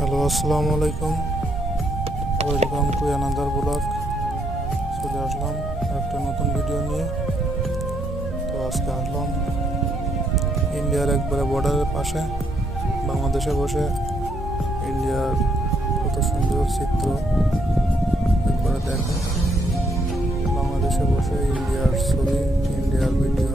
হ্যালো, আসসালামু আলাইকুম। Welcome to another blog. চলে আসলাম একটা নতুন ভিডিও নিয়ে। তো আজকে আসলাম ইন্ডিয়ার একবারে বর্ডারের পাশে, বাংলাদেশে বসে ইন্ডিয়ার কত সুন্দর চিত্র একবারে দেখেন। বাংলাদেশে বসে ইন্ডিয়ার ছবি, ইন্ডিয়ার ভিডিও